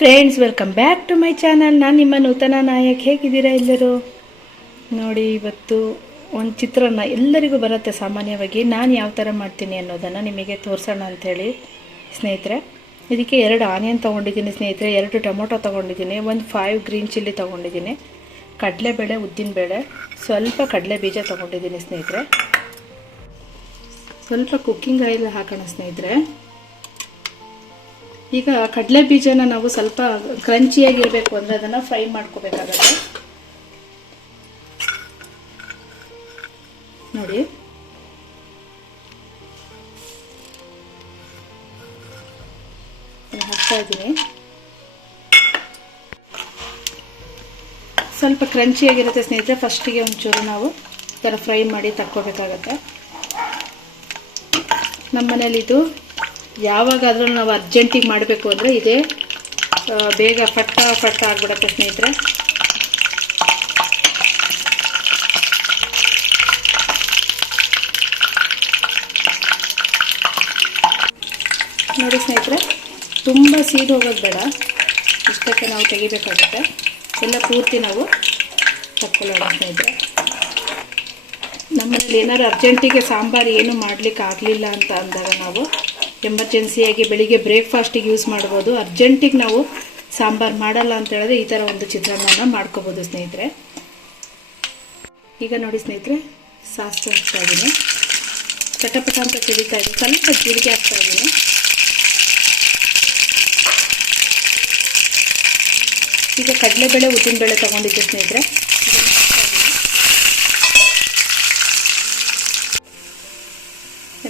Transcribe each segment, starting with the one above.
Friends, welcome back to my channel. ನಾನು ನಿಮ್ಮ ನೂತನ ನಾಯಕ್. ಹೇಗಿದ್ದೀರಾ ಎಲ್ಲರೂ? ನೋಡಿ, ಇವತ್ತು ಒಂದು ಚಿತ್ರಾನ್ನ ಎಲ್ಲರಿಗೂ ಬರುತ್ತೆ ಸಾಮಾನ್ಯವಾಗಿ. ನಾನು ಯಾವ ಥರ ಮಾಡ್ತೀನಿ ಅನ್ನೋದನ್ನು ನಿಮಗೆ ತೋರಿಸೋಣ ಅಂಥೇಳಿ ಸ್ನೇಹಿತರೆ. ಇದಕ್ಕೆ 2 ಆನಿಯನ್ ತೊಗೊಂಡಿದ್ದೀನಿ ಸ್ನೇಹಿತರೆ, 2 ಟೊಮೊಟೊ ತೊಗೊಂಡಿದ್ದೀನಿ, ಒಂದು 5 ಗ್ರೀನ್ ಚಿಲ್ಲಿ ತೊಗೊಂಡಿದ್ದೀನಿ, ಕಡಲೆಬೇಳೆ, ಉದ್ದಿನಬೇಳೆ, ಸ್ವಲ್ಪ ಕಡಲೆ ಬೀಜ ತೊಗೊಂಡಿದ್ದೀನಿ ಸ್ನೇಹಿತರೆ. ಸ್ವಲ್ಪ ಕುಕ್ಕಿಂಗ್ ಆಯಿಲ್ ಹಾಕೋಣ ಸ್ನೇಹಿತರೆ. ಈಗ ಕಡಲೆ ಬೀಜನ ನಾವು ಸ್ವಲ್ಪ ಕ್ರಂಚಿಯಾಗಿರಬೇಕು ಅಂದರೆ ಅದನ್ನು ಫ್ರೈ ಮಾಡ್ಕೋಬೇಕಾಗತ್ತೆ. ನೋಡಿ, ಹಾಕ್ತಾ ಇದ್ದೀನಿ. ಸ್ವಲ್ಪ ಕ್ರಂಚಿಯಾಗಿರುತ್ತೆ ಸ್ನೇಹಿತರೆ. ಫಸ್ಟಿಗೆ ಒಂಚೂರು ನಾವು ಈ ಥರ ಫ್ರೈ ಮಾಡಿ ತಕ್ಕೋಬೇಕಾಗತ್ತೆ. ನಮ್ಮ ಮನೇಲಿ ಇದು ಯಾವಾಗಾದರೂ ನಾವು ಅರ್ಜೆಂಟಿಗೆ ಮಾಡಬೇಕು ಅಂದರೆ ಇದೇ ಬೇಗ ಫಟ್ಟ ಆಗಿಬಿಡುತ್ತೆ ಸ್ನೇಹಿತರೆ. ನೋಡಿ ಸ್ನೇಹಿತರೆ, ತುಂಬ ಸೀದು ಹೋಗೋದು ಬೇಡ, ಇಷ್ಟಕ್ಕೆ ನಾವು ತೆಗಿಬೇಕಾಗುತ್ತೆ. ಎಲ್ಲ ಪೂರ್ತಿ ನಾವು ತಕ್ಕೊಳ್ಳೋಣ ಸ್ನೇಹಿತರೆ. ನಮ್ಮನೇಲಿ ಏನಾದ್ರು ಅರ್ಜೆಂಟಿಗೆ ಸಾಂಬಾರು ಏನು ಮಾಡಲಿಕ್ಕೆ ಆಗಲಿಲ್ಲ ಅಂತ ಅಂದಾಗ ನಾವು ಎಮರ್ಜೆನ್ಸಿಯಾಗಿ ಬೆಳಿಗ್ಗೆ ಬ್ರೇಕ್ಫಾಸ್ಟಿಗೆ ಯೂಸ್ ಮಾಡ್ಬೋದು. ಅರ್ಜೆಂಟಿಗೆ ನಾವು ಸಾಂಬಾರು ಮಾಡಲ್ಲ ಅಂತ ಹೇಳಿದ್ರೆ ಈ ಥರ ಒಂದು ಚಿತ್ರಾನ್ನ ಮಾಡ್ಕೋಬೋದು ಸ್ನೇಹಿತರೆ. ಈಗ ನೋಡಿ ಸ್ನೇಹಿತರೆ, ಸಾಸಿವೆ ಹಾಕ್ತಾ ಇದ್ದೀನಿ, ಚಟಪಟ ಅಂತ ಸಿಡಿತಾ ಇದ್ದೀನಿ. ಸ್ವಲ್ಪ ಜೀರಿಗೆ ಹಾಕ್ತಾ ಇದ್ದೀನಿ. ಈಗ ಕಡಲೆಬೇಳೆ, ಉದ್ದಿನಬೇಳೆ ತೊಗೊಂಡಿದ್ದೆ ಸ್ನೇಹಿತರೆ.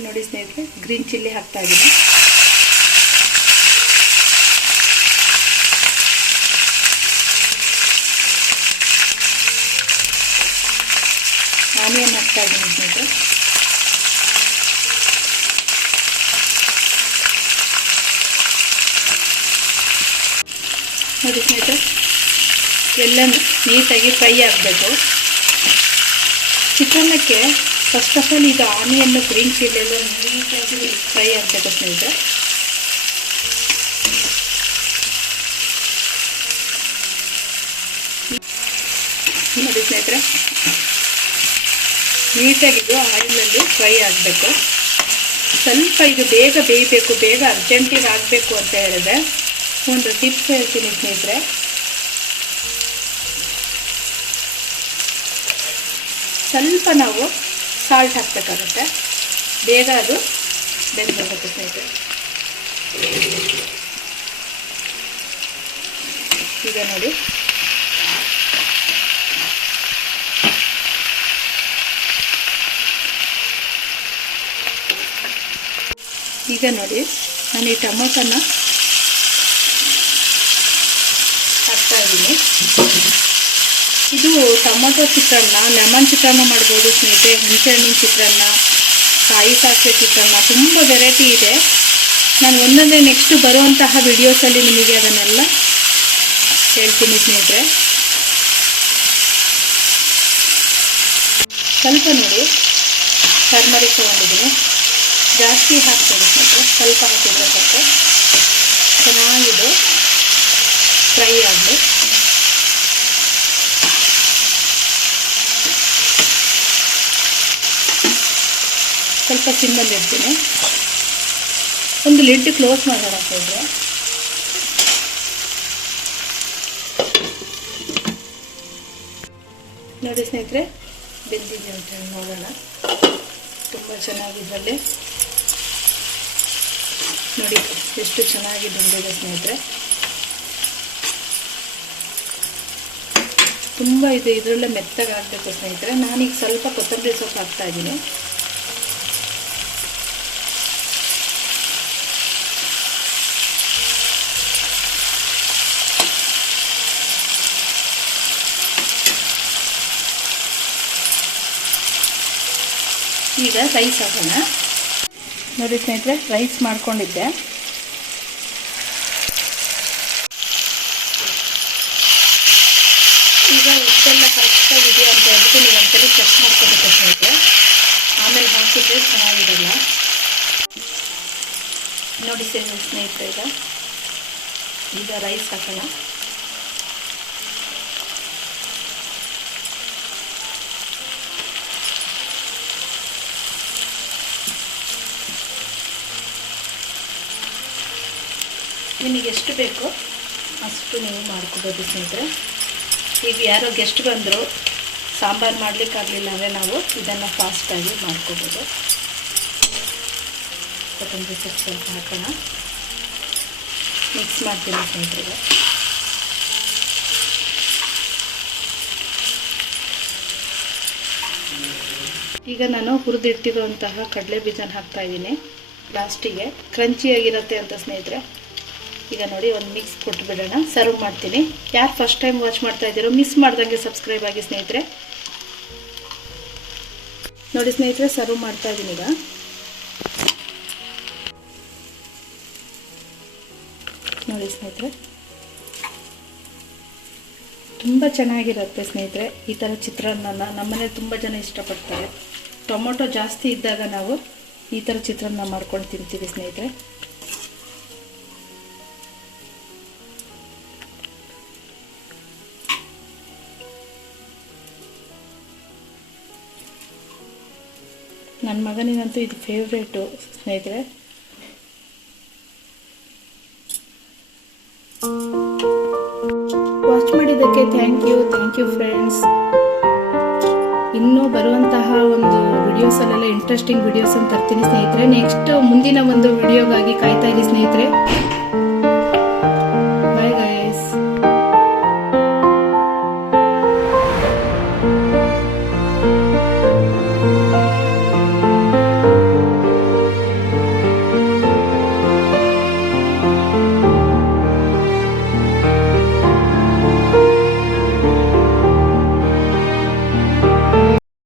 ನೋಡಿ ಸ್ನೇಹಿತರೆ, ಗ್ರೀನ್ ಚಿಲ್ಲಿ ಹಾಕ್ತಾ ಇದ್ದೀನಿ. ಆನಿಯನ್ ಹಾಕ್ತಾ ಇದ್ದೀನಿ ಸ್ನೇಹಿತರೆ. ನೋಡಿ ಸ್ನೇಹಿತರೆ, ಎಲ್ಲ ನೀಟಾಗಿ ಫ್ರೈ ಆಗಬೇಕು. ಚಿತ್ರಾನ್ನಕ್ಕೆ ಫಸ್ಟ್ ಆಫ್ ಆಲ್ ಇದು ಆನಿಯನ್ನು, ಗ್ರೀನ್ ಚಿಲ್ಲಿ ಎಲ್ಲ ನೀಟಾಗಿ ಫ್ರೈ ಆಗಬೇಕು ಸ್ನೇಹಿತರೆ. ನೋಡಿ ಸ್ನೇಹಿತರೆ, ನೀಟಾಗಿದ್ದು ಆಯಿಲಲ್ಲಿ ಫ್ರೈ ಆಗಬೇಕು. ಸ್ವಲ್ಪ ಇದು ಬೇಗ ಬೇಯಬೇಕು, ಬೇಗ ಅರ್ಜೆಂಟಿಗೆ ಆಗಬೇಕು ಅಂತ ಹೇಳಿದ್ರೆ ಒಂದು ಟಿಪ್ಸ್ ಹೇಳ್ತೀನಿ ಸ್ನೇಹಿತರೆ. ಸ್ವಲ್ಪ ನಾವು ಸಾಲ್ಟ್ ಹಾಕಬೇಕಾಗುತ್ತೆ, ಬೇಗ ಅದು ಬೆಂದೋಗುತ್ತೆ ಸ್ನೇಹಿತರೆ. ಈಗ ನೋಡಿ, ನಾನು ಈ ಟೊಮೊಟೊನ ಹಾಕ್ತಾ ಇದ್ದೀನಿ. ಇದು ಟೊಮೊಟೊ ಚಿತ್ರಾನ್ನ, ಲೆಮನ್ ಚಿತ್ರಾನ್ನ ಮಾಡ್ಬೋದು ಸ್ನೇಹಿತರೆ, ಹುಣಸೆಹಣ್ಣಿನ ಚಿತ್ರಾನ್ನ, ಕಾಯಿ ಸಾಸಿವೆ ಚಿತ್ರಾನ್ನ, ತುಂಬ ವೆರೈಟಿ ಇದೆ. ನಾನು ಒಂದೊಂದೇ ನೆಕ್ಸ್ಟ್ ಬರುವಂತಹ ವಿಡಿಯೋಸಲ್ಲಿ ನಿಮಗೆ ಅದನ್ನೆಲ್ಲ ಹೇಳ್ತೀನಿ ಸ್ನೇಹಿತರೆ. ಸ್ವಲ್ಪ ನೋಡಿ, ಟರ್ಮರಿಕ್ ತೊಗೊಂಡಿದ್ದೀನಿ, ಜಾಸ್ತಿ ಹಾಕ್ತೀನಿ ಸ್ನೇಹಿತರೆ, ಸ್ವಲ್ಪ ಹಾಕಿದರೆ ಸಾಕು. ಚೆನ್ನಾಗಿದೆ ಫ್ರೈ ಆಗಲಿ. ಸ್ವಲ್ಪ ಸಿಮ್ಮಲ್ಲಿ ಇಡ್ತೀನಿ. ಒಂದು ಲಿಡ್ ಕ್ಲೋಸ್ ಮಾಡೋಣ ಸ್ನೇಹಿತರೆ. ನೋಡಿ ಸ್ನೇಹಿತರೆ, ಬೆಂದಿದೆ ಅಂತ ಹೇಳಿ ನೋಡೋಣ. ತುಂಬ ಚೆನ್ನಾಗಿದ್ರಲ್ಲಿ ನೋಡಿ ಎಷ್ಟು ಚೆನ್ನಾಗಿ ಬೆಂದಿದೆ ಸ್ನೇಹಿತರೆ. ತುಂಬ ಇದೆ, ಇದರಲ್ಲೇ ಮೆತ್ತಗಾಗಬೇಕು ಸ್ನೇಹಿತರೆ. ನಾನೀಗ ಸ್ವಲ್ಪ ಕೊತ್ತಂಬರಿ ಸೊಪ್ಪು ಹಾಕ್ತಾ ಇದ್ದೀನಿ. ಈಗ ರೈಸ್ ಹಾಕೋಣ. ನೋಡಿ ಸ್ನೇಹಿತರೆ, ರೈಸ್ ಮಾಡ್ಕೊಂಡಿದ್ದೆ. ಈಗ ಉಪ್ಪೆಲ್ಲ ಕರೆಕ್ಟಾಗಿದೆಯಾ ಅಂತ ಹೇಳ್ಬಿಟ್ಟು ನೀವು ಒಂದ್ಸಲ ಚೆಕ್ ಮಾಡ್ಕೋಬೇಕು ಸ್ನೇಹಿತರೆ. ಆಮೇಲೆ ಹಾಕಿದ್ರೆ ಚೆನ್ನಾಗಿರಲ್ಲ. ನೋಡಿ ಸ್ನೇಹಿತರೆ, ಈಗ ಈಗ ರೈಸ್ ಹಾಕೋಣ. ನಿಮಗೆ ಎಷ್ಟು ಬೇಕೋ ಅಷ್ಟು ನೀವು ಮಾಡ್ಕೋಬೋದು ಸ್ನೇಹಿತರೆ. ಈಗ ಯಾರೋ ಗೆಸ್ಟ್ ಬಂದರು, ಸಾಂಬಾರು ಮಾಡಲಿಕ್ಕಾಗಲಿಲ್ಲ ಅಂದರೆ ನಾವು ಇದನ್ನು ಫಾಸ್ಟಾಗಿ ಮಾಡ್ಕೋಬೋದು. ಕೊತ್ತಂಬರಿ ಸೊಪ್ಪು ಸ್ವಲ್ಪ ಹಾಕೋಣ. ಮಿಕ್ಸ್ ಮಾಡ್ತೀನಿ ಸ್ನೇಹಿತರೆ. ಈಗ ನಾನು ಹುರಿದಿಟ್ಟಿರುವಂತಹ ಕಡಲೆ ಬೀಜನ ಹಾಕ್ತಾಯಿದ್ದೀನಿ ಲಾಸ್ಟಿಗೆ, ಕ್ರಂಚಿಯಾಗಿರುತ್ತೆ ಅಂತ ಸ್ನೇಹಿತರೆ. ಈಗ ನೋಡಿ ಒಂದು ಮಿಕ್ಸ್ ಕೊಟ್ಬಿಡೋಣ, ಸರ್ವ್ ಮಾಡ್ತೀನಿ. ಯಾರು ಫಸ್ಟ್ ಟೈಮ್ ವಾಚ್ ಮಾಡ್ತಾ ಇದ್ದೀರೋ ಮಿಸ್ ಮಾಡ್ದಂಗೆ ಸಬ್ಸ್ಕ್ರೈಬ್ ಆಗಿ ಸ್ನೇಹಿತರೆ. ನೋಡಿ ಸ್ನೇಹಿತರೆ, ಸರ್ವ್ ಮಾಡ್ತಾ ಇದ್ದೀನಿ. ಈಗ ನೋಡಿ ಸ್ನೇಹಿತರೆ, ತುಂಬ ಚೆನ್ನಾಗಿರುತ್ತೆ ಸ್ನೇಹಿತರೆ. ಈ ಥರ ಚಿತ್ರಾನ್ನನ ನಮ್ಮನೇಲಿ ತುಂಬ ಜನ ಇಷ್ಟಪಡ್ತಾರೆ. ಟೊಮೊಟೊ ಜಾಸ್ತಿ ಇದ್ದಾಗ ನಾವು ಈ ಥರ ಚಿತ್ರಾನ್ನ ಮಾಡ್ಕೊಂಡು ತಿಂತೀವಿ ಸ್ನೇಹಿತರೆ. ನನ್ನ ಮಗನಿಗಂತೂ ಇದು ಫೇವ್ರೇಟು ಸ್ನೇಹಿತರೆ. ವಾಚ್ ಮಾಡಿದ್ದಕ್ಕೆ ಥ್ಯಾಂಕ್ ಯು ಫ್ರೆಂಡ್ಸ್. ಇನ್ನೂ ಬರುವಂತಹ ಒಂದು ವಿಡಿಯೋಸಲ್ಲೆಲ್ಲ ಇಂಟ್ರೆಸ್ಟಿಂಗ್ ವಿಡಿಯೋಸನ್ನು ತರ್ತೀನಿ ಸ್ನೇಹಿತರೆ. ನೆಕ್ಸ್ಟ್ ಮುಂದಿನ ಒಂದು ವಿಡಿಯೋಗಾಗಿ ಕಾಯ್ತಾ ಇರಿ ಸ್ನೇಹಿತರೆ.